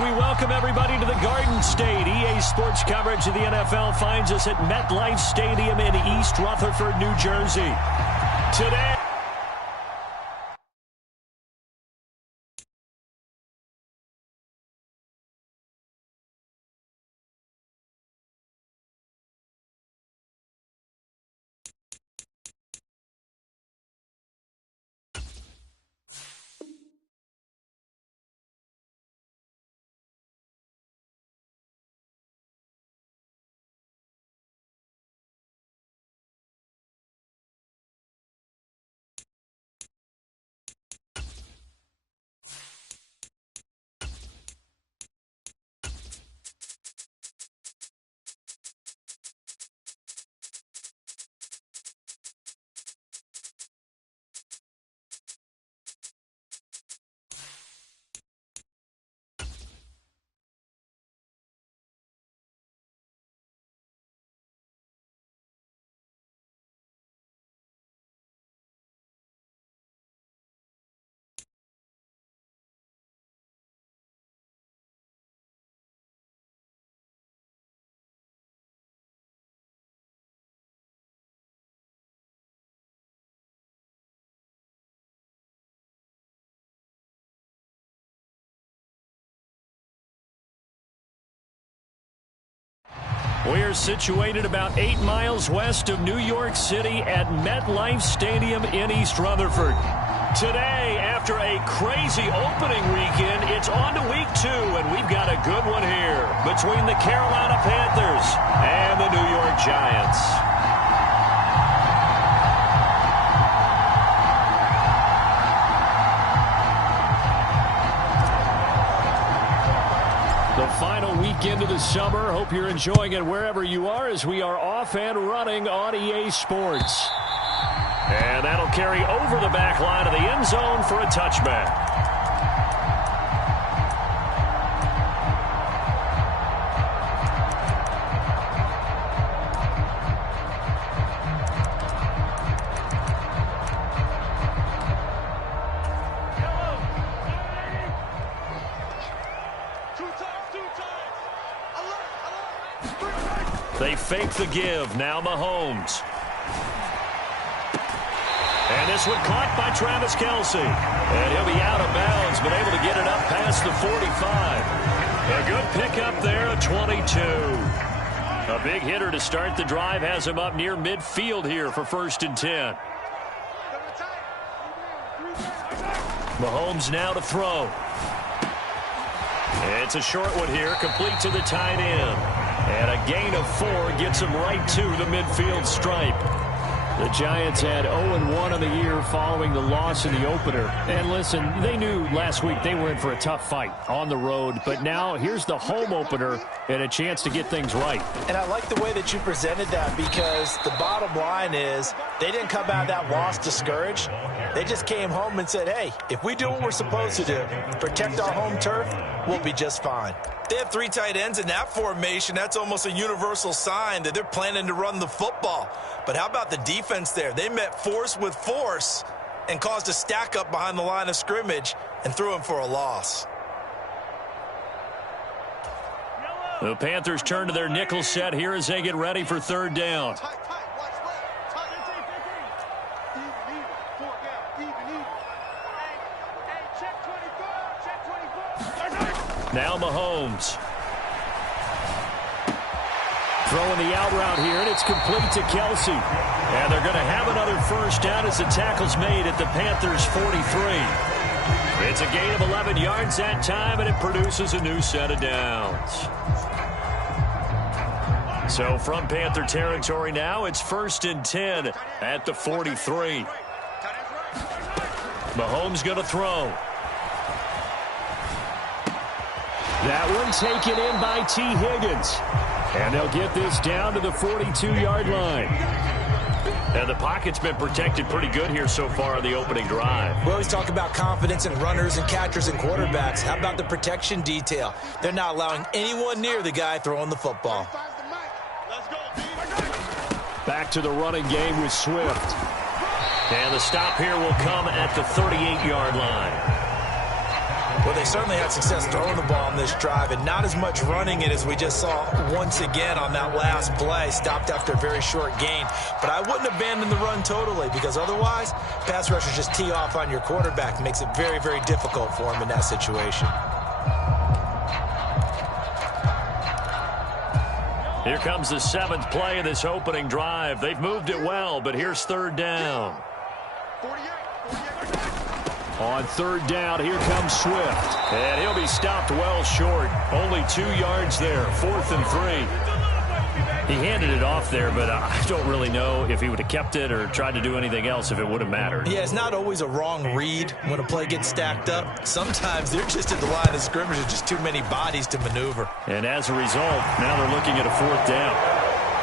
We welcome everybody to the Garden State. EA Sports coverage of the NFL finds us at MetLife Stadium in East Rutherford, New Jersey. Today, we are situated about 8 miles west of New York City at MetLife Stadium in East Rutherford. Today, after a crazy opening weekend, it's on to week 2, and we've got a good one here between the Carolina Panthers and the New York Giants. The final weekend of the summer. Hope you're enjoying it wherever you are as we are off and running on EA Sports. And that'll carry over the back line of the end zone for a touchback. They fake the give. Now Mahomes. And this one caught by Travis Kelce. And he'll be out of bounds, but able to get it up past the 45. A good pickup there, a 22. A big hitter to start the drive has him up near midfield here for 1st and 10. Mahomes now to throw. It's a short one here, complete to the tight end. And a gain of 4 gets him right to the midfield stripe. The Giants had 0-1 on the year following the loss in the opener. And listen, they knew last week they were in for a tough fight on the road. But now here's the home opener and a chance to get things right. And I like the way that you presented that, because the bottom line is they didn't come out of that loss discouraged. They just came home and said, hey, if we do what we're supposed to do, protect our home turf, we'll be just fine. They have 3 tight ends in that formation. That's almost a universal sign that they're planning to run the football. But how about the defense there? They met force with force and caused a stack up behind the line of scrimmage and threw him for a loss. The Panthers turn to their nickel set here as they get ready for 3rd down. Now Mahomes. Throwing the out route here, and it's complete to Kelce. And they're going to have another 1st down as the tackle's made at the Panthers' 43. It's a gain of 11 yards that time, and it produces a new set of downs. So from Panther territory now, it's 1st and 10 at the 43. Mahomes going to throw. That one taken in by T. Higgins. And they'll get this down to the 42-yard line. And the pocket's been protected pretty good here so far on the opening drive. We always talk about confidence in runners and catchers and quarterbacks. How about the protection detail? They're not allowing anyone near the guy throwing the football. Back to the running game with Swift. And the stop here will come at the 38-yard line. Well, they certainly had success throwing the ball on this drive, and not as much running it as we just saw once again on that last play. Stopped after a very short gain. But I wouldn't abandon the run totally, because otherwise, pass rushers just tee off on your quarterback. It makes it very, very difficult for him in that situation. Here comes the 7th play of this opening drive. They've moved it well, but here's 3rd down. On 3rd down, here comes Swift. And he'll be stopped well short. Only 2 yards there, 4th and 3. He handed it off there, but I don't really know if he would have kept it or tried to do anything else if it would have mattered. Yeah, it's not always a wrong read when a play gets stacked up. Sometimes they're just at the line of scrimmage with just too many bodies to maneuver. And as a result, now they're looking at a 4th down.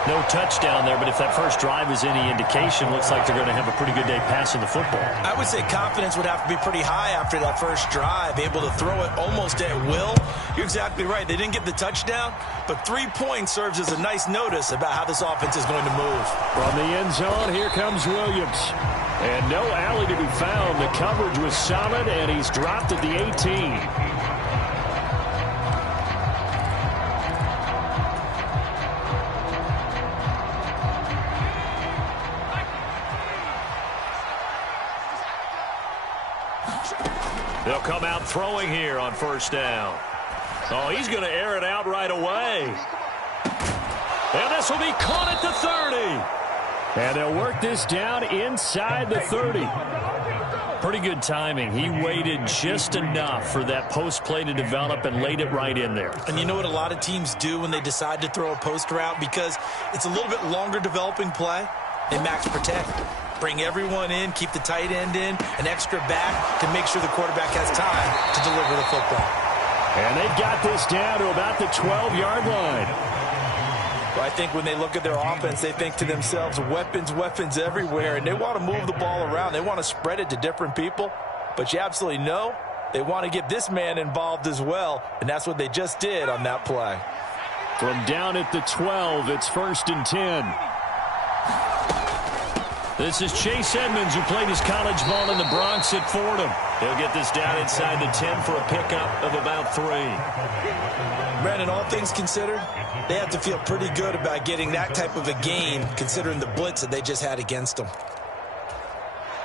No touchdown there, but if that first drive is any indication, looks like they're going to have a pretty good day passing the football. I would say confidence would have to be pretty high after that first drive, able to throw it almost at will. You're exactly right. They didn't get the touchdown, but 3 points serves as a nice notice about how this offense is going to move. From the end zone, here comes Williams. And no alley to be found. The coverage was solid, and he's dropped at the 18. They'll come out throwing here on 1st down. Oh, he's going to air it out right away. And this will be caught at the 30. And they'll work this down inside the 30. Pretty good timing. He waited just enough for that post play to develop and laid it right in there. And you know what a lot of teams do when they decide to throw a post route? Because it's a little bit longer developing play. They max protect. Bring everyone in, keep the tight end in, an extra back to make sure the quarterback has time to deliver the football. And they've got this down to about the 12-yard line. Well, I think when they look at their offense, they think to themselves, weapons, weapons everywhere, and they want to move the ball around. They want to spread it to different people, but you absolutely know they want to get this man involved as well, and that's what they just did on that play. From down at the 12, it's 1st and 10. This is Chase Edmonds, who played his college ball in the Bronx at Fordham. He'll get this down inside the 10 for a pickup of about 3. Brandon, all things considered, they have to feel pretty good about getting that type of a gain, considering the blitz that they just had against them.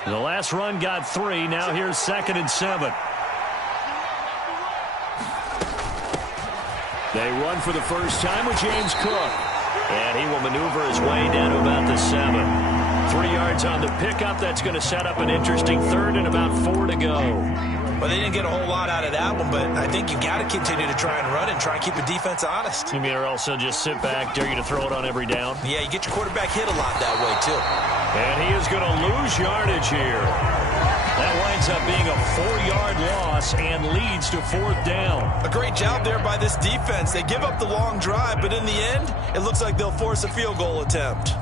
The last run got 3. Now here's 2nd and 7. They run for the first time with James Cook. And he will maneuver his way down to about the 7. 3 yards on the pickup. That's going to set up an interesting 3rd and about 4 to go. Well, they didn't get a whole lot out of that one, but I think you got to continue to try and run and try and keep the defense honest. You mean or else they'll just sit back, dare you to throw it on every down? Yeah, you get your quarterback hit a lot that way, too. And he is going to lose yardage here. That winds up being a 4-yard loss and leads to 4th down. A great job there by this defense. They give up the long drive, but in the end, it looks like they'll force a field goal attempt.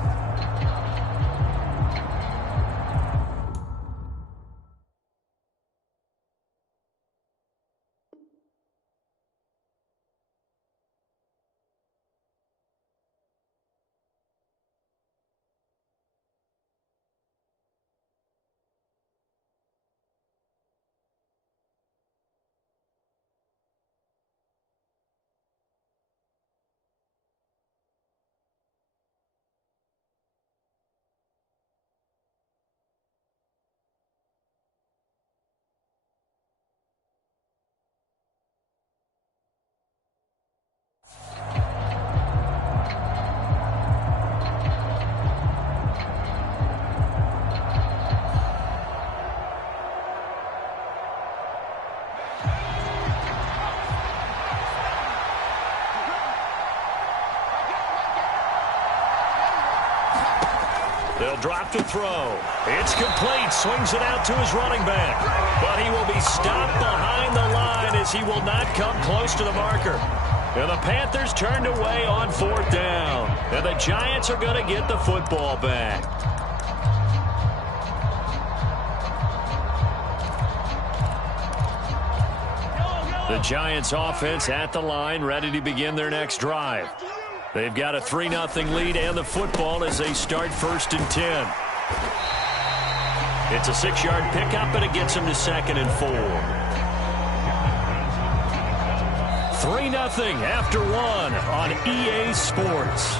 They'll drop to throw. It's complete. Swings it out to his running back. But he will be stopped behind the line as he will not come close to the marker. And the Panthers turned away on 4th down. And the Giants are going to get the football back. The Giants offense at the line, ready to begin their next drive. They've got a 3-0 lead and the football as they start 1st and 10. It's a 6-yard pickup, and it gets them to 2nd and 4. 3-0 after one on EA Sports.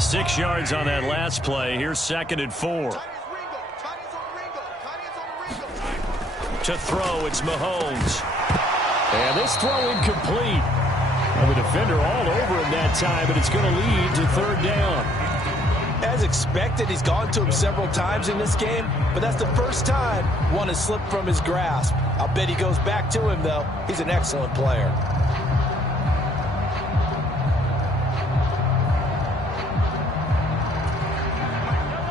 Six yards on that last play. Here's 2nd and 4. To throw, it's Mahomes. And this throw incomplete. And the defender all over him that time, but it's going to lead to 3rd down. As expected, he's gone to him several times in this game, but that's the first time one has slipped from his grasp. I'll bet he goes back to him, though. He's an excellent player.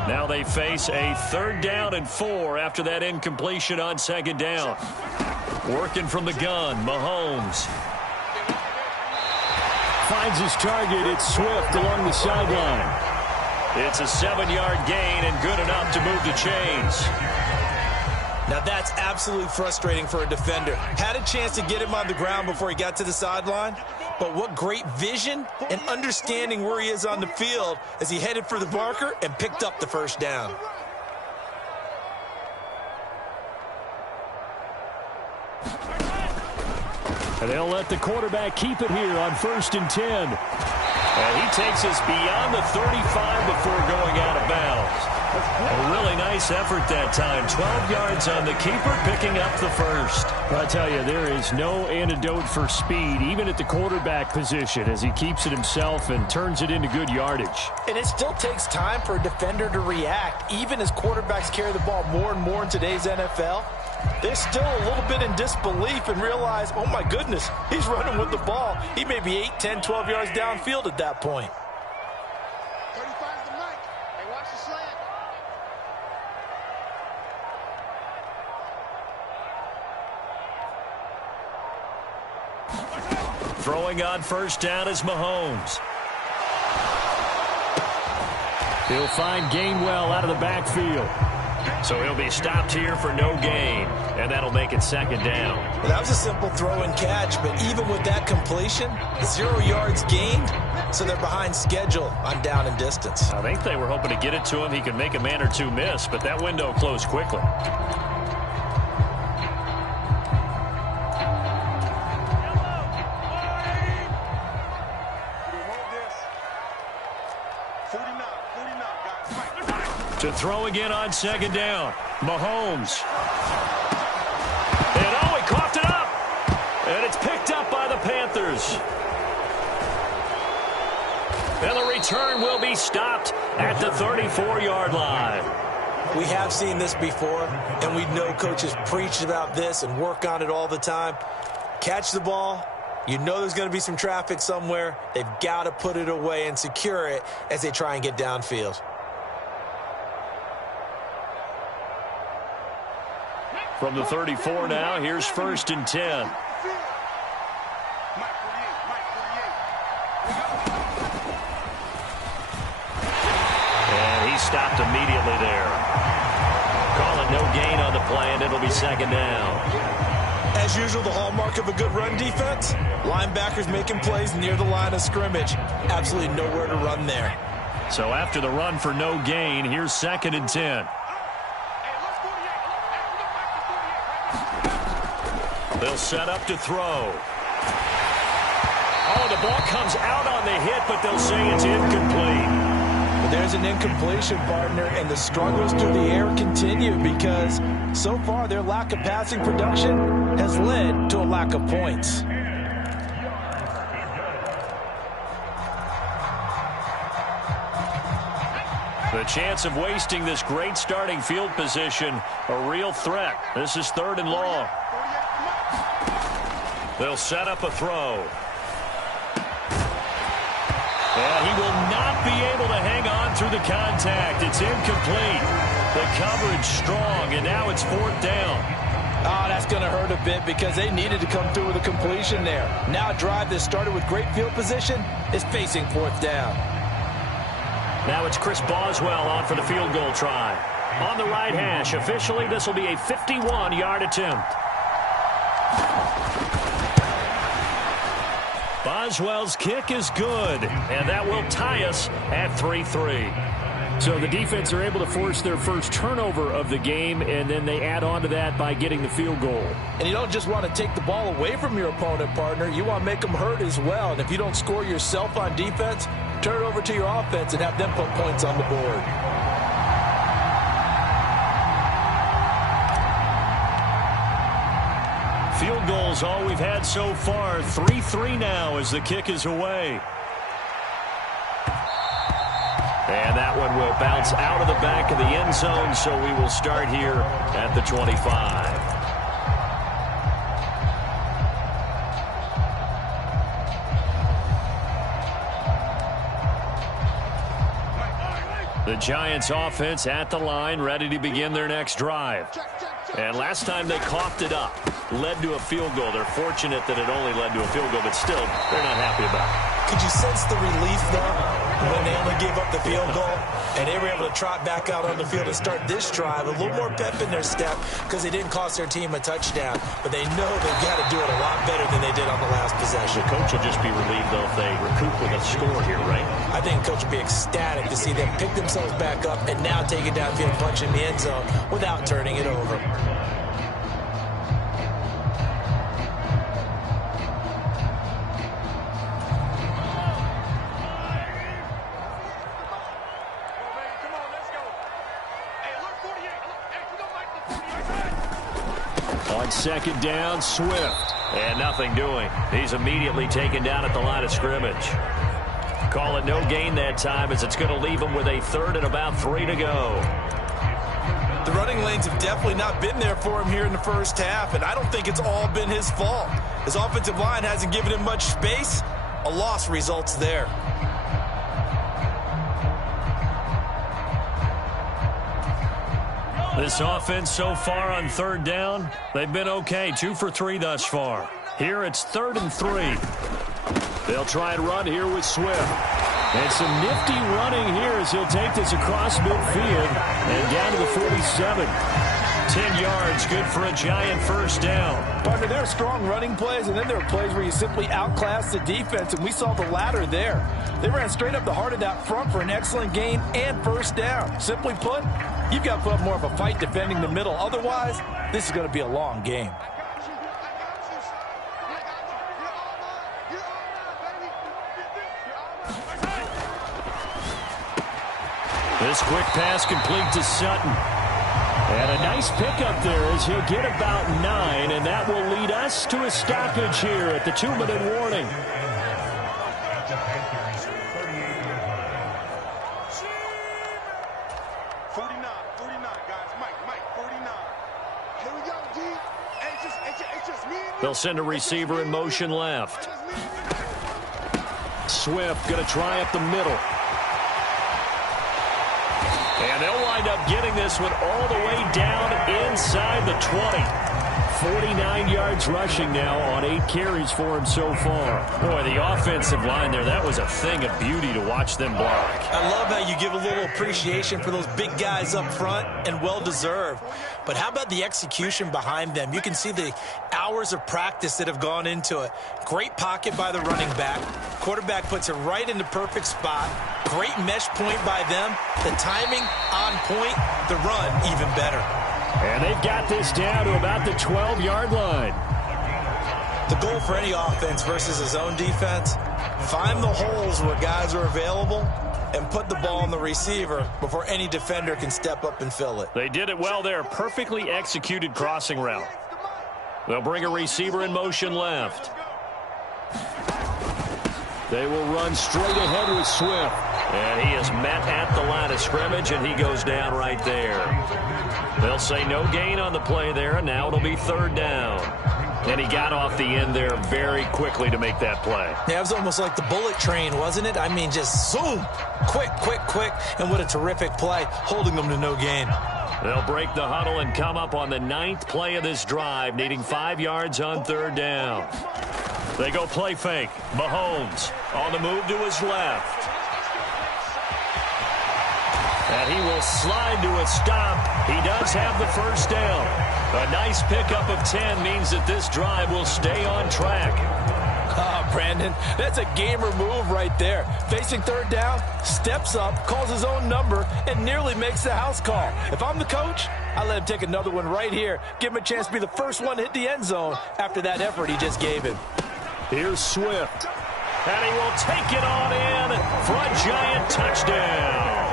Now they face a 3rd down and 4 after that incompletion on 2nd down. Working from the gun, Mahomes. Finds his target. It's Swift along the sideline. It's a 7-yard gain and good enough to move the chains. Now that's absolutely frustrating for a defender. Had a chance to get him on the ground before he got to the sideline, but what great vision and understanding where he is on the field as he headed for the marker and picked up the 1st down. And they'll let the quarterback keep it here on 1st and 10. And he takes us beyond the 35 before going out of bounds. A really nice effort that time. 12 yards on the keeper, picking up the 1st. I'll tell you, there is no antidote for speed, even at the quarterback position, as he keeps it himself and turns it into good yardage. And it still takes time for a defender to react, even as quarterbacks carry the ball more and more in today's NFL. They're still a little bit in disbelief and realize, oh my goodness, he's running with the ball. He may be 8, 10, 12 yards downfield at that point. 35 to Mike. Hey, watch the slant. Throwing on 1st down is Mahomes. He'll find Gainwell out of the backfield. So he'll be stopped here for no gain, and that'll make it 2nd down. Well, that was a simple throw and catch, but even with that completion, 0 yards gained, so they're behind schedule on down and distance. I think they were hoping to get it to him. He could make a man or two miss, but that window closed quickly. To throw again on 2nd down. Mahomes. And oh, he coughed it up. And it's picked up by the Panthers. And the return will be stopped at the 34-yard line. We have seen this before, and we know coaches preach about this and work on it all the time. Catch the ball. You know there's going to be some traffic somewhere. They've got to put it away and secure it as they try and get downfield. From the 34 now, here's 1st and 10. And he stopped immediately there. Calling no gain on the play, and it'll be 2nd down. As usual, the hallmark of a good run defense, linebackers making plays near the line of scrimmage. Absolutely nowhere to run there. So after the run for no gain, here's 2nd and 10. They'll set up to throw. Oh, the ball comes out on the hit, but they'll say it's incomplete. But there's an incompletion, partner, and the struggles through the air continue because so far their lack of passing production has led to a lack of points. The chance of wasting this great starting field position, a real threat. This is 3rd and long. They'll set up a throw. And he will not be able to hang on through the contact. It's incomplete. The coverage strong, and now it's 4th down. Oh, that's going to hurt a bit because they needed to come through with a completion there. Now a drive that started with great field position is facing fourth down. Now it's Chris Boswell on for the field goal try. On the right hash, officially this will be a 51-yard attempt. Boswell's kick is good, and that will tie us at 3-3. So the defense are able to force their first turnover of the game, and then they add on to that by getting the field goal. And you don't just want to take the ball away from your opponent, partner. You want to make them hurt as well. And if you don't score yourself on defense, turn it over to your offense and have them put points on the board. Field goals all we've had so far. 3-3 now as the kick is away. And that one will bounce out of the back of the end zone, so we will start here at the 25. The Giants offense at the line, ready to begin their next drive. And last time they coughed it up, led to a field goal. They're fortunate that it only led to a field goal, but still, they're not happy about it. Could you sense the relief, though, when they only gave up the field goal and they were able to trot back out on the field and start this drive? A little more pep in their step because they didn't cost their team a touchdown, but they know they've got to do it a lot better than they did on the last possession. The coach will just be relieved, though, if they recoup with a score here, right? I think the coach will be ecstatic to see them pick themselves back up and now take it downfield, punch in the end zone without turning it over. On second down, Swift. And nothing doing. He's immediately taken down at the line of scrimmage. Call it no gain that time as it's going to leave him with a third and about 3 to go. The running lanes have definitely not been there for him here in the first half, and I don't think it's all been his fault. His offensive line hasn't given him much space. A loss results there. This offense so far on third down, they've been okay. 2 for 3 thus far. Here it's 3rd and 3. They'll try and run here with Swift. And some nifty running here as he'll take this across midfield and down to the 47. 10 yards, good for a Giant first down. Partner, there are strong running plays, and then there are plays where you simply outclass the defense, and we saw the latter there. They ran straight up the heart of that front for an excellent gain and first down. Simply put, you've got to put up more of a fight defending the middle. Otherwise, this is going to be a long game. This quick pass complete to Sutton. And a nice pickup there as he'll get about 9, and that will lead us to a stoppage here at the 2-minute warning. They'll send a receiver in motion left. Swift going to try up the middle. And they'll wind up getting this one all the way down inside the 20. 49 yards rushing now on 8 carries for him so far. Boy, the offensive line there, that was a thing of beauty to watch them block. I love how you give a little appreciation for those big guys up front, and well-deserved. But how about the execution behind them? You can see the hours of practice that have gone into it. Great pocket by the running back. Quarterback puts it right in the perfect spot. Great mesh point by them. The timing on point. The run even better. And they've got this down to about the 12-yard line. The goal for any offense versus a zone defense, find the holes where guys are available and put the ball on the receiver before any defender can step up and fill it. They did it well there. Perfectly executed crossing route. They'll bring a receiver in motion left. They will run straight ahead with Swift. And he is met at the line of scrimmage, and he goes down right there. They'll say no gain on the play there, and now it'll be 3rd down. And he got off the end there very quickly to make that play. Yeah, it was almost like the bullet train, wasn't it? I mean, just zoom. Quick, quick, quick. And what a terrific play, holding them to no gain. They'll break the huddle and come up on the 9th play of this drive, needing 5 yards on 3rd down. They go play fake. Mahomes on the move to his left. And he will slide to a stop. He does have the first down. A nice pickup of 10 means that this drive will stay on track. Brandon, that's a gamer move right there. Facing 3rd down, steps up, calls his own number, and nearly makes the house call. If I'm the coach, I let him take another one right here. Give him a chance to be the first one to hit the end zone after that effort he just gave him. Here's Swift. And he will take it on in for a Giant touchdown.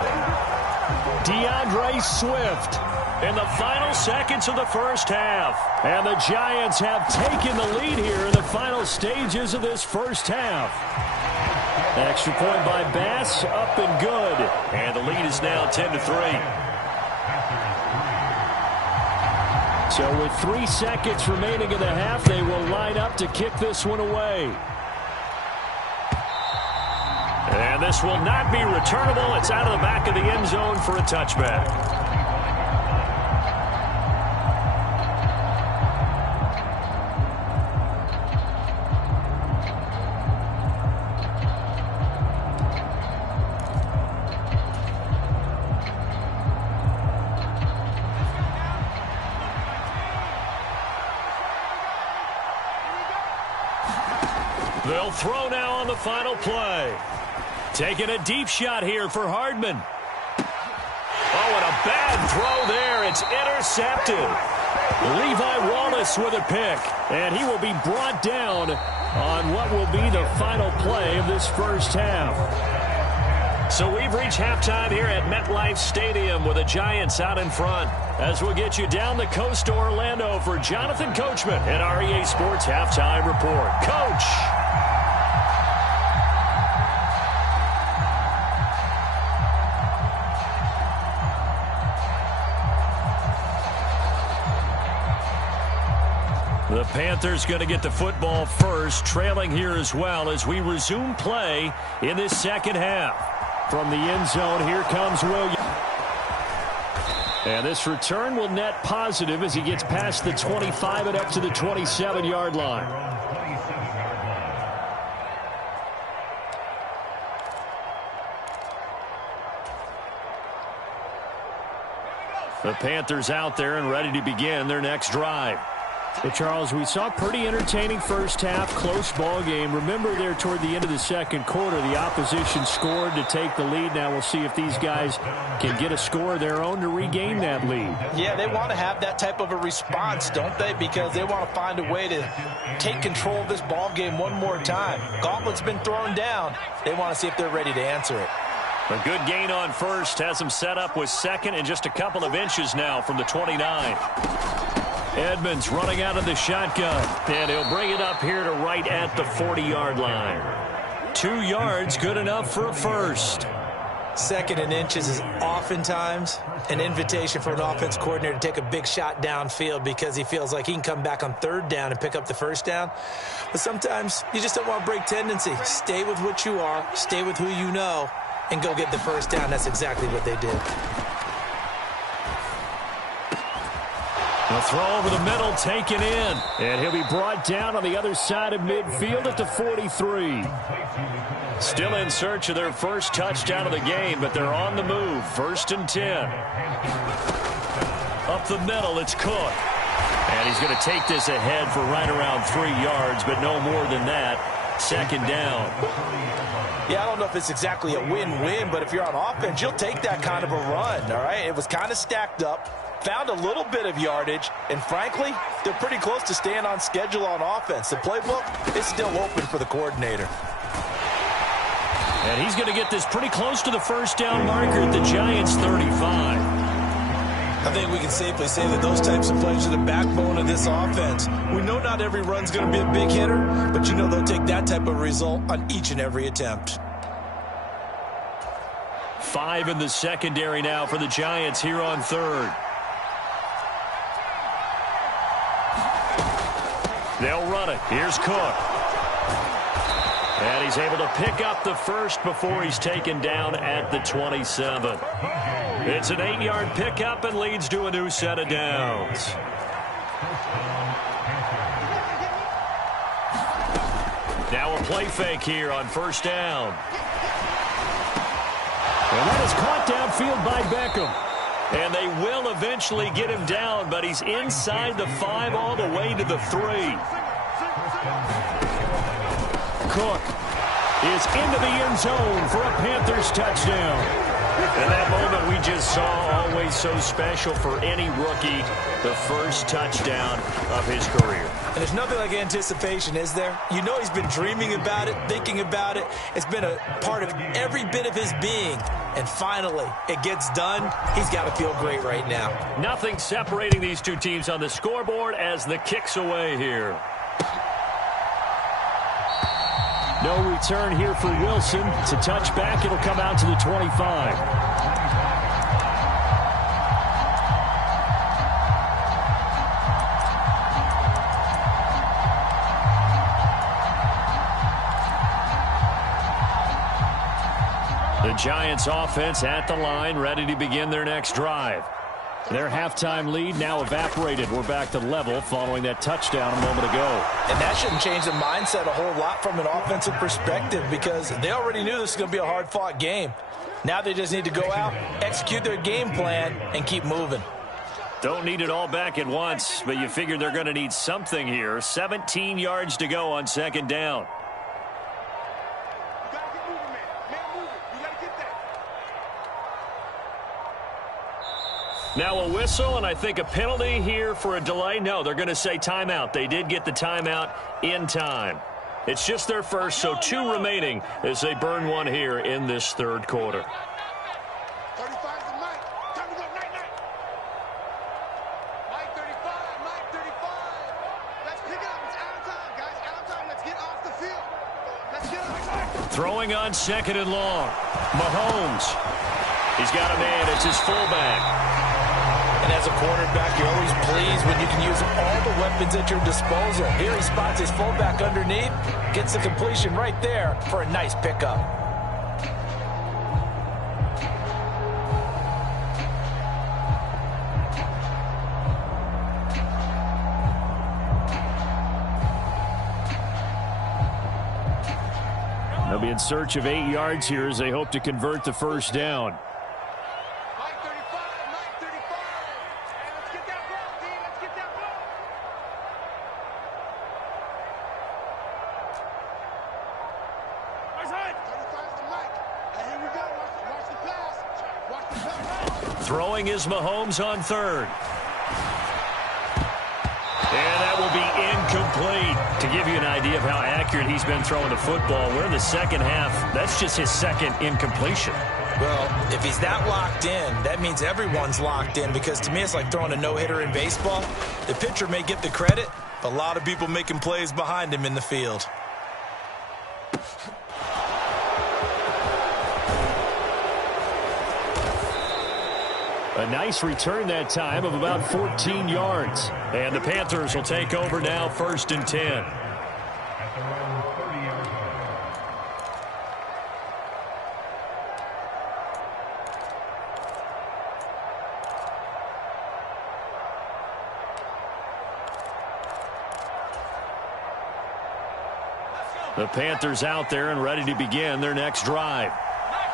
DeAndre Swift in the final seconds of the first half. And the Giants have taken the lead here in the final stages of this first half. Extra point by Bass, up and good. And the lead is now 10-3. So with 3 seconds remaining in the half, they will line up to kick this one away. And this will not be returnable. It's out of the back of the end zone for a touchback. They'll throw now on the final play. Taking a deep shot here for Hardman. Oh, and a bad throw there. It's intercepted. Levi Wallace with a pick. And he will be brought down on what will be the final play of this first half. So we've reached halftime here at MetLife Stadium with the Giants out in front. As we'll get you down the coast to Orlando for Jonathan Coachman at REA Sports Halftime Report. Coach! The Panthers going to get the football first, trailing here as well as we resume play in this second half. From the end zone, here comes Williams. And this return will net positive as he gets past the 25 and up to the 27-yard line. The Panthers out there and ready to begin their next drive. Well, Charles, we saw a pretty entertaining first half, close ball game. Remember there toward the end of the second quarter, the opposition scored to take the lead. Now we'll see if these guys can get a score of their own to regain that lead. Yeah, they want to have that type of a response, don't they? Because they want to find a way to take control of this ball game one more time. Gauntlet's been thrown down. They want to see if they're ready to answer it. A good gain on first has them set up with second and just a couple of inches now from the 29. Edmonds running out of the shotgun, and he'll bring it up here to right at the 40-yard line. 2 yards, good enough for a first. Second and inches is oftentimes an invitation for an offense coordinator to take a big shot downfield because he feels like he can come back on 3rd down and pick up the first down. But sometimes you just don't want to break tendency. Stay with what you are, stay with who you know, and go get the first down. That's exactly what they did. A throw over the middle, taken in. And he'll be brought down on the other side of midfield at the 43. Still in search of their first touchdown of the game, but they're on the move. 1st and 10. Up the middle, it's Cook. And he's going to take this ahead for right around 3 yards, but no more than that. 2nd down. Yeah, I don't know if it's exactly a win-win, but if you're on offense, you'll take that kind of a run, all right? It was kind of stacked up. Found a little bit of yardage, and frankly, they're pretty close to staying on schedule on offense. The playbook is still open for the coordinator. And he's going to get this pretty close to the first down marker at the Giants' 35. I think we can safely say that those types of plays are the backbone of this offense. We know not every run's going to be a big hitter, but you know they'll take that type of result on each and every attempt. 5 in the secondary now for the Giants here on 3rd. They'll run it. Here's Cook. And he's able to pick up the first before he's taken down at the 27. It's an 8-yard pickup and leads to a new set of downs. Now a play fake here on first down. And that is caught downfield by Beckham. And they will eventually get him down, but he's inside the 5 all the way to the 3. Cook is into the end zone for a Panthers touchdown. And that moment we just saw, always so special for any rookie, the first touchdown of his career. And there's nothing like anticipation, is there? You know he's been dreaming about it, thinking about it. It's been a part of every bit of his being. And finally, it gets done. He's got to feel great right now. Nothing separating these two teams on the scoreboard as the kick's away here. No return here for Wilson. It's a touchback. It'll come out to the 25. The Giants offense at the line, ready to begin their next drive. Their halftime lead now evaporated. We're back to level following that touchdown a moment ago. And that shouldn't change the mindset a whole lot from an offensive perspective because they already knew this was going to be a hard-fought game. Now they just need to go out, execute their game plan, and keep moving. Don't need it all back at once, but you figure they're going to need something here. 17 yards to go on second down. Now a whistle, and I think a penalty here for a delay. No, they're going to say timeout. They did get the timeout in time. It's just their first, so 2 remaining as they burn one here in this third quarter. 35 to Mike. Time to go, night. Mike 35, Mike 35. Let's pick up. It's out of time, guys. Out of time. Let's get off the field. Let's get off. Throwing on second and long. Mahomes. He's got a man. It's his fullback. And as a quarterback, you're always pleased when you can use all the weapons at your disposal. Here he spots his fullback underneath, gets the completion right there for a nice pickup. They'll be in search of 8 yards here as they hope to convert the first down. Throwing is Mahomes on third. And that will be incomplete. To give you an idea of how accurate he's been throwing the football, we're in the second half. That's just his second incompletion. Well, if he's that locked in, that means everyone's locked in because to me it's like throwing a no-hitter in baseball. The pitcher may get the credit, but a lot of people making plays behind him in the field. A nice return that time of about 14 yards. And the Panthers will take over now, 1st and 10. The Panthers out there and ready to begin their next drive.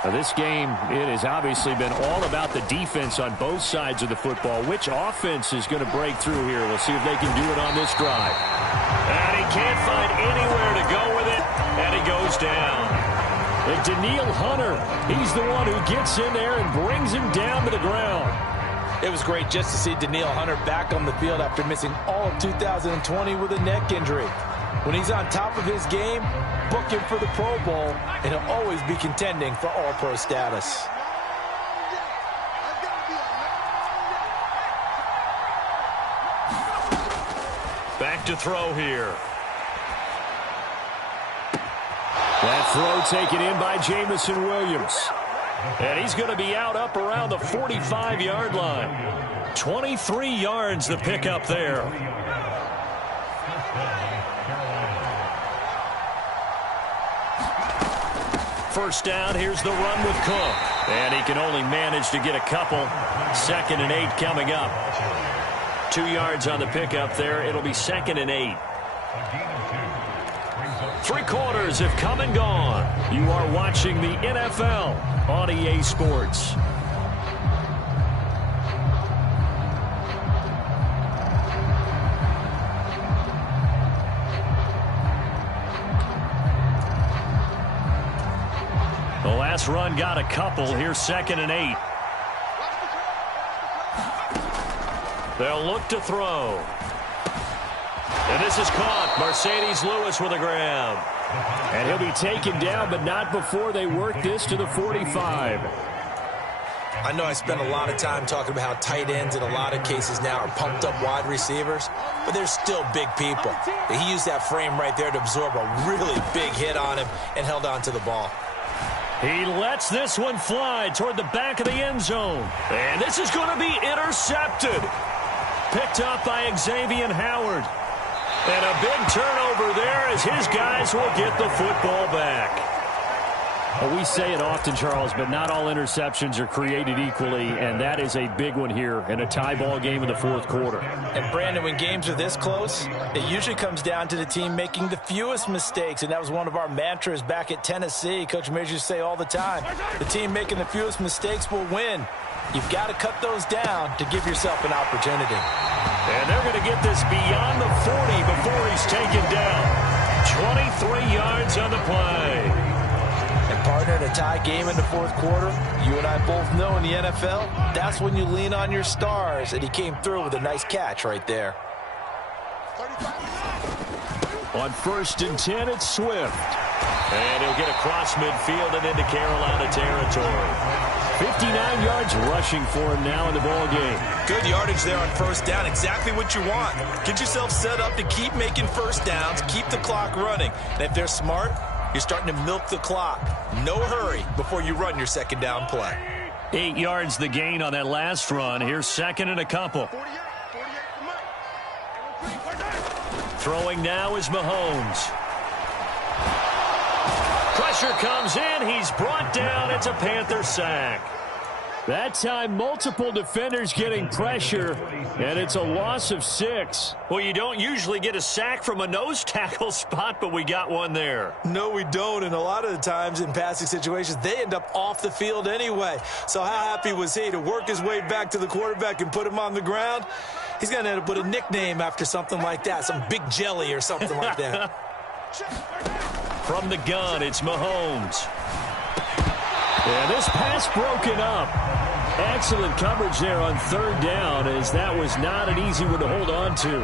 Now this game, it has obviously been all about the defense on both sides of the football. Which offense is going to break through here? We'll see if they can do it on this drive. And he can't find anywhere to go with it, and he goes down. And Danielle Hunter, he's the one who gets in there and brings him down to the ground. It was great just to see Danielle Hunter back on the field after missing all of 2020 with a neck injury. When he's on top of his game, book him for the Pro Bowl, and he'll always be contending for All-Pro status. Back to throw here. That throw taken in by Jamison Williams. And he's going to be out up around the 45-yard line. 23 yards the pickup there. First down, here's the run with Cook. And he can only manage to get a couple. 2nd and 8 coming up. 2 yards on the pickup there. It'll be 2nd and 8. 3 quarters have come and gone. You are watching the NFL on EA Sports. The last run got a couple. Here's 2nd and 8. They'll look to throw. And this is caught. Mercedes Lewis with a grab. And he'll be taken down, but not before they work this to the 45. I know I spent a lot of time talking about how tight ends in a lot of cases now are pumped up wide receivers, but they're still big people. He used that frame right there to absorb a really big hit on him and held on to the ball. He lets this one fly toward the back of the end zone. And this is going to be intercepted. Picked up by Xavier Howard. And a big turnover there as his guys will get the football back. Well, we say it often, Charles, but not all interceptions are created equally, and that is a big one here in a tie ball game in the 4th quarter. And, Brandon, when games are this close, it usually comes down to the team making the fewest mistakes, and that was one of our mantras back at Tennessee. Coach Majors used to say all the time, the team making the fewest mistakes will win. You've got to cut those down to give yourself an opportunity. And they're going to get this beyond the 40 before he's taken down. 23 yards on the play. And, partner, in a tie game in the 4th quarter, you and I both know in the NFL, that's when you lean on your stars, and he came through with a nice catch right there. On 1st and 10, it's Swift. And he'll get across midfield and into Carolina territory. 59 yards rushing for him now in the ball game. Good yardage there on 1st down. Exactly what you want. Get yourself set up to keep making 1st downs, keep the clock running. And if they're smart, you're starting to milk the clock. No hurry before you run your 2nd down play. 8 yards the gain on that last run. Here's 2nd and a couple. Throwing now is Mahomes. Pressure comes in. He's brought down. It's a Panther sack. That time, multiple defenders getting pressure, and it's a loss of 6. Well, you don't usually get a sack from a nose tackle spot, but we got one there. No, we don't, and a lot of the times in passing situations, they end up off the field anyway. So how happy was he to work his way back to the quarterback and put him on the ground? He's going to end up with a nickname after something like that, some Big Jelly or something like that. From the gun, it's Mahomes. And this pass broken up. Excellent coverage there on 3rd down, as that was not an easy one to hold on to.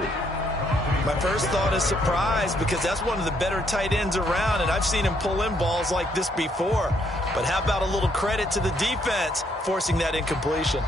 My first thought is surprise, because that's one of the better tight ends around, and I've seen him pull in balls like this before. But how about a little credit to the defense forcing that incompletion?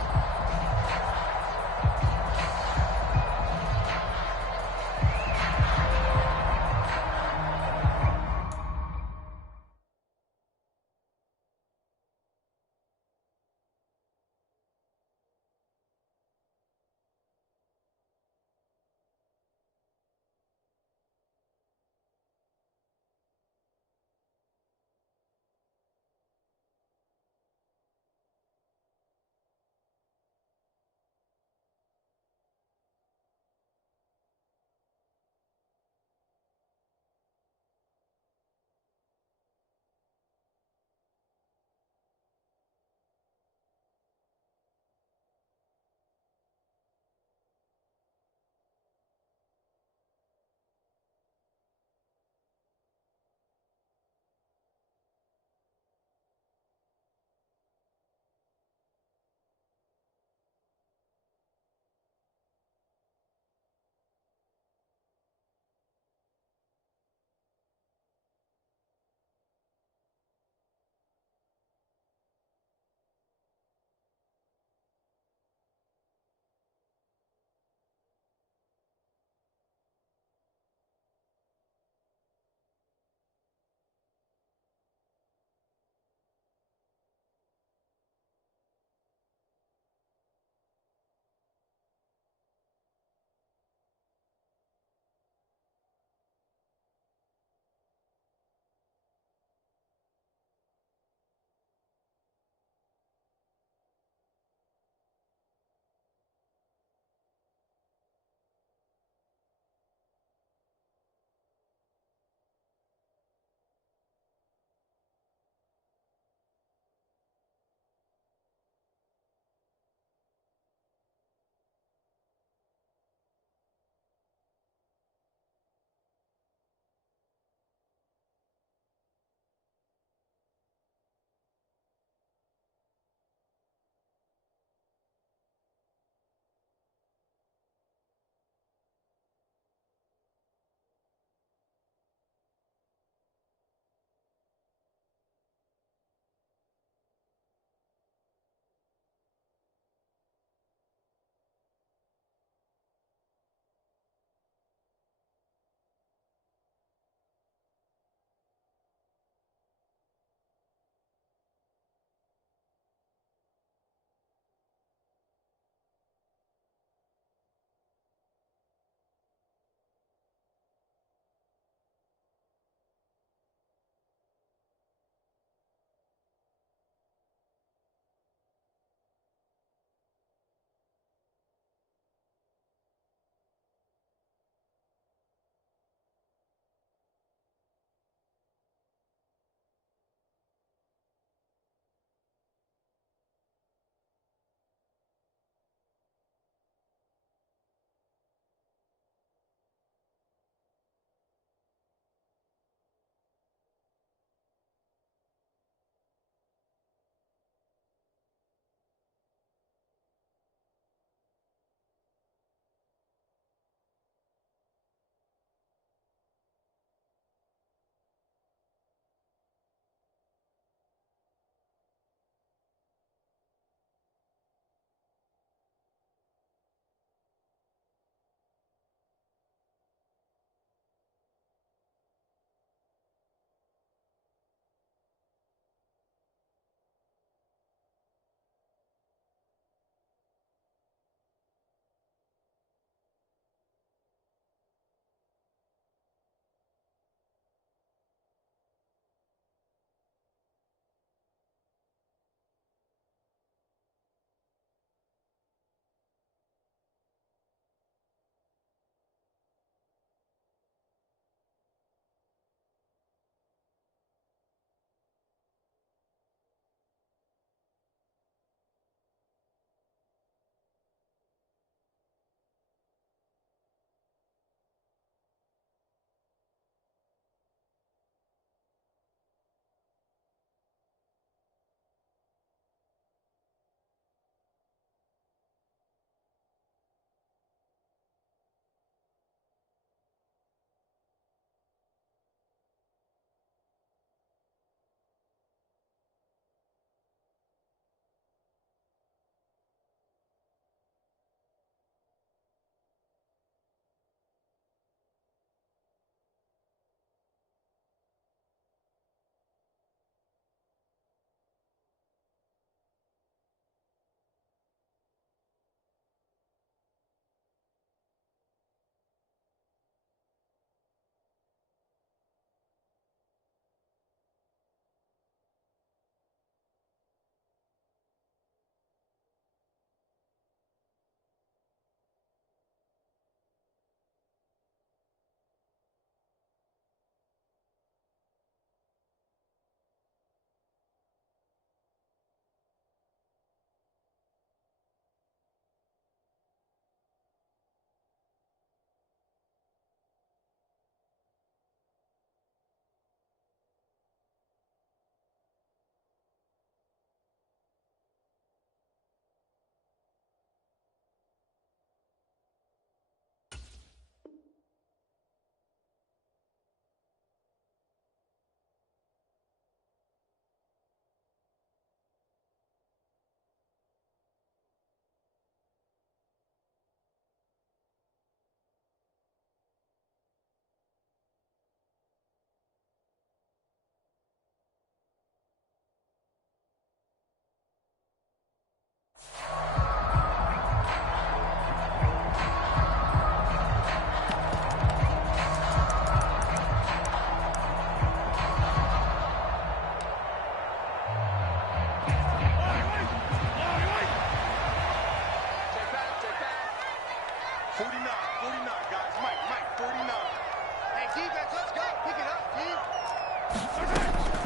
Let's go. Pick it up, team.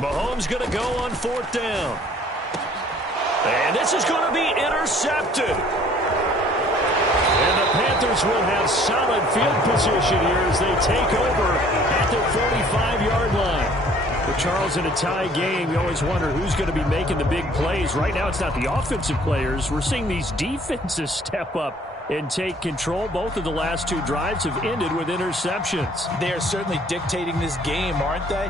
Mahomes going to go on 4th down. And this is going to be intercepted. And the Panthers will have solid field position here as they take over at their 45-yard line. But Charles, in a tie game, you always wonder who's going to be making the big plays. Right now, it's not the offensive players. We're seeing these defenses step up and take control. Both of the last 2 drives have ended with interceptions. They are certainly dictating this game, aren't they?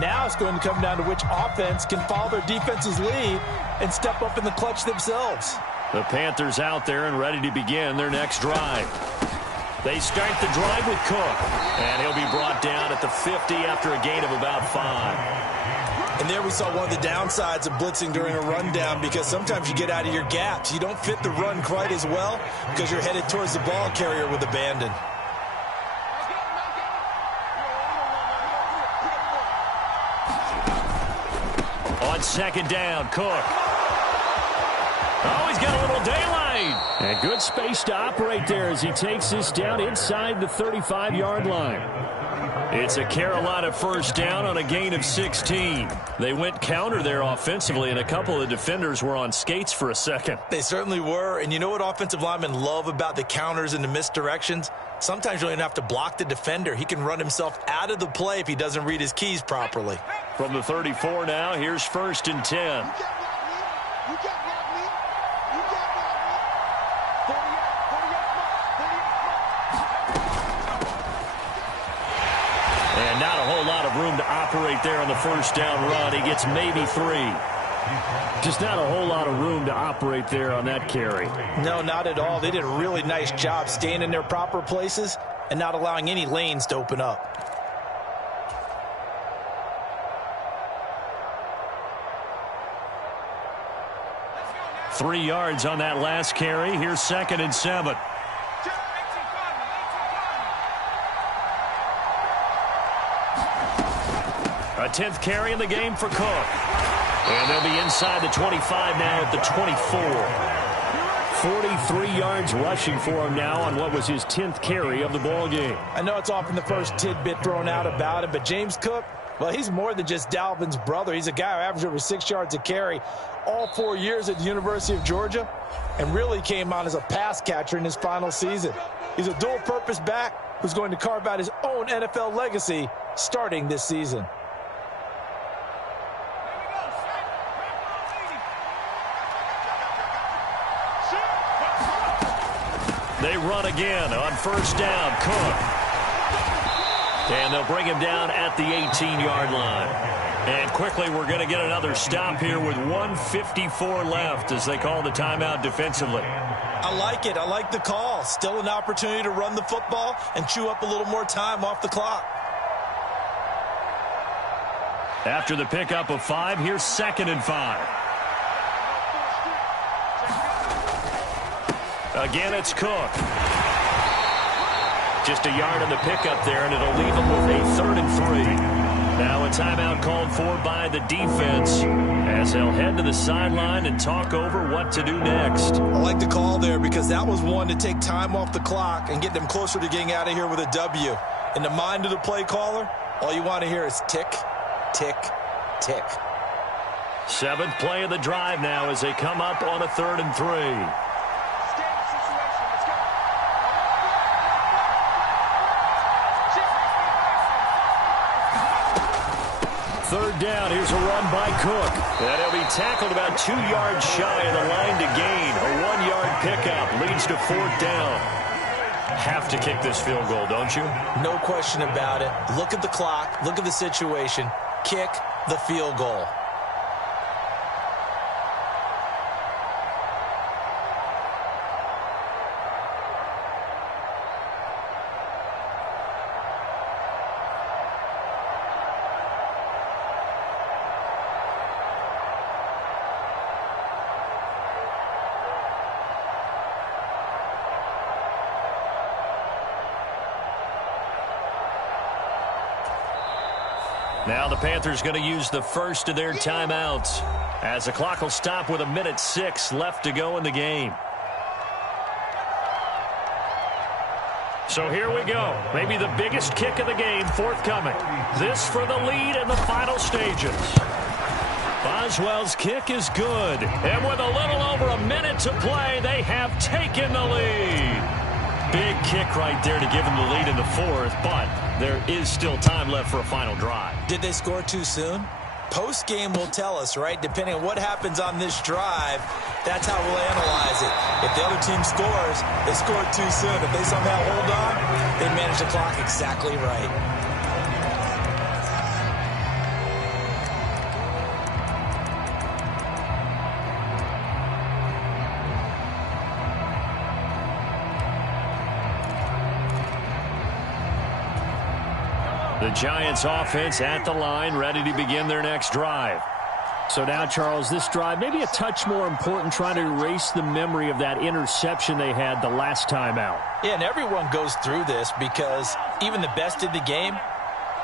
Now it's going to come down to which offense can follow their defense's lead and step up in the clutch themselves. The Panthers out there and ready to begin their next drive. They start the drive with Cook, and he'll be brought down at the 50 after a gain of about 5. And there we saw one of the downsides of blitzing during a rundown, because sometimes you get out of your gaps. You don't fit the run quite as well because you're headed towards the ball carrier with abandon. On 2nd down, Cook. Oh, he's got a little daylight. And good space to operate there as he takes this down inside the 35-yard line. It's a Carolina 1st down on a gain of 16. They went counter there offensively, and a couple of defenders were on skates for a second. They certainly were. And you know what offensive linemen love about the counters and the misdirections? Sometimes you don't even have to block the defender. He can run himself out of the play if he doesn't read his keys properly. From the 34 now, here's 1st and 10. You can't block me. You can't block me. You can't block me. 38 And not a whole lot of room to operate there on the 1st down run. He gets maybe 3. Just not a whole lot of room to operate there on that carry. No, not at all. They did a really nice job staying in their proper places and not allowing any lanes to open up. – 3 yards on that last carry. Here's 2nd and 7. A 10th carry in the game for Cook. And they'll be inside the 25 now at the 24. 43 yards rushing for him now on what was his 10th carry of the ball game. I know it's often the first tidbit thrown out about him, but James Cook, well, he's more than just Dalvin's brother. He's a guy who averaged over 6 yards a carry all 4 years at the University of Georgia and really came on as a pass catcher in his final season. He's a dual-purpose back who's going to carve out his own NFL legacy starting this season. They run again on 1st down. Cook. And they'll bring him down at the 18-yard line. And quickly we're going to get another stop here with 1:54 left as they call the timeout defensively. I like it. I like the call. Still an opportunity to run the football and chew up a little more time off the clock. After the pickup of 5, here's 2nd and 5. Again, it's Cook. Just a yard on the pickup there, and it'll leave him with a 3rd and 3. Now a timeout called for by the defense as they'll head to the sideline and talk over what to do next. I like the call there because that was one to take time off the clock and get them closer to getting out of here with a W. In the mind of the play caller, all you want to hear is tick, tick, tick. 7th play of the drive now as they come up on a 3rd and 3. 3rd down. Here's a run by Cook. And he'll be tackled about 2 yards shy of the line to gain. A 1-yard pickup leads to 4th down. Have to kick this field goal, don't you? No question about it. Look at the clock. Look at the situation. Kick the field goal. Now the Panthers going to use the first of their timeouts as the clock will stop with 1:06 left to go in the game. So here we go. Maybe the biggest kick of the game forthcoming. This for the lead in the final stages. Boswell's kick is good. And with a little over a minute to play, they have taken the lead. Big kick right there to give them the lead in the fourth, but there is still time left for a final drive. Did they score too soon? Post-game will tell us, right? Depending on what happens on this drive, that's how we'll analyze it. If the other team scores, they scored too soon. If they somehow hold on, they manage the clock exactly right. The Giants offense at the line, ready to begin their next drive. So now, Charles, this drive maybe a touch more important, trying to erase the memory of that interception they had the last time out. Yeah, and everyone goes through this because even the best in the game,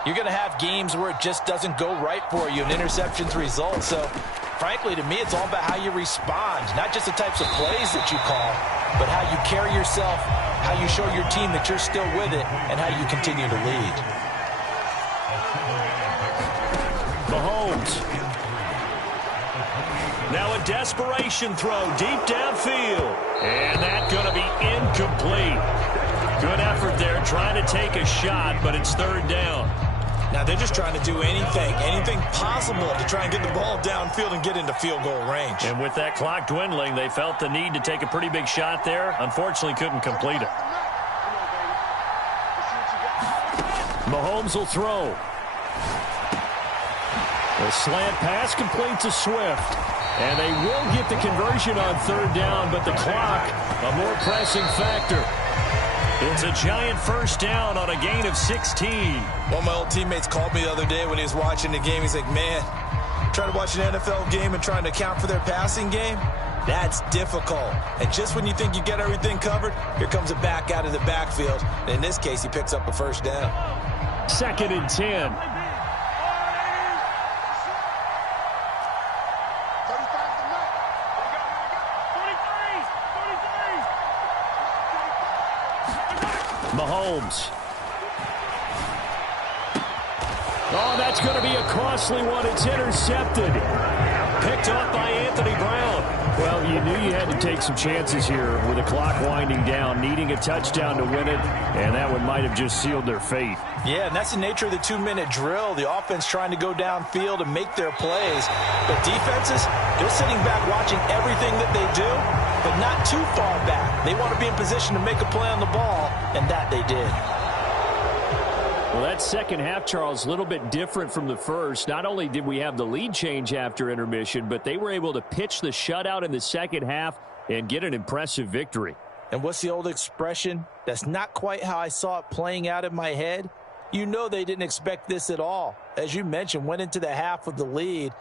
you're going to have games where it just doesn't go right for you, and interceptions result. So, frankly, to me, it's all about how you respond, not just the types of plays that you call, but how you carry yourself, how you show your team that you're still with it, and how you continue to lead. Mahomes. Now a desperation throw deep downfield. And that's going to be incomplete. Good effort there trying to take a shot, but it's third down. Now they're just trying to do anything possible to try and get the ball downfield and get into field goal range. And with that clock dwindling, they felt the need to take a pretty big shot there. Unfortunately, couldn't complete it. Mahomes will throw. The slant pass complete to Swift. And they will get the conversion on third down, but the clock, a more pressing factor. It's a Giant first down on a gain of 16. One of my old teammates called me the other day when he was watching the game. He's like, man, trying to watch an NFL game and trying to account for their passing game, that's difficult. And just when you think you get everything covered, here comes a back out of the backfield. And in this case, he picks up a first down. 2nd and 10. Mahomes. Oh, that's going to be a costly one. It's intercepted. Picked off by Anthony Brown. Well, you knew you had to take some chances here with the clock winding down, needing a touchdown to win it, and that one might have just sealed their fate. Yeah, and that's the nature of the 2-minute drill. The offense trying to go downfield and make their plays. But defenses, they're sitting back watching everything that they do, but not too far back. They want to be in position to make a play on the ball, and that they did. Well, that second half, Charles, a little bit different from the first. Not only did we have the lead change after intermission, but they were able to pitch the shutout in the second half and get an impressive victory. And what's the old expression? That's not quite how I saw it playing out in my head. You know they didn't expect this at all. As you mentioned, went into the half with the lead.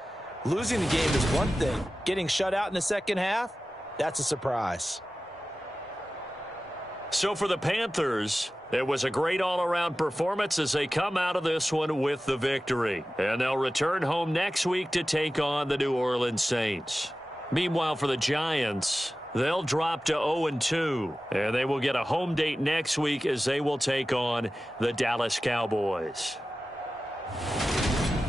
Losing the game is one thing. Getting shut out in the second half, that's a surprise. So for the Panthers, it was a great all-around performance as they come out of this one with the victory. And they'll return home next week to take on the New Orleans Saints. Meanwhile, for the Giants, they'll drop to 0-2. And they will get a home date next week as they will take on the Dallas Cowboys.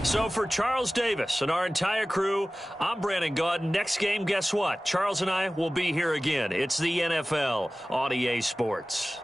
So for Charles Davis and our entire crew, I'm Brandon Gaudin. Next game, guess what? Charles and I will be here again. It's the NFL on EA Sports.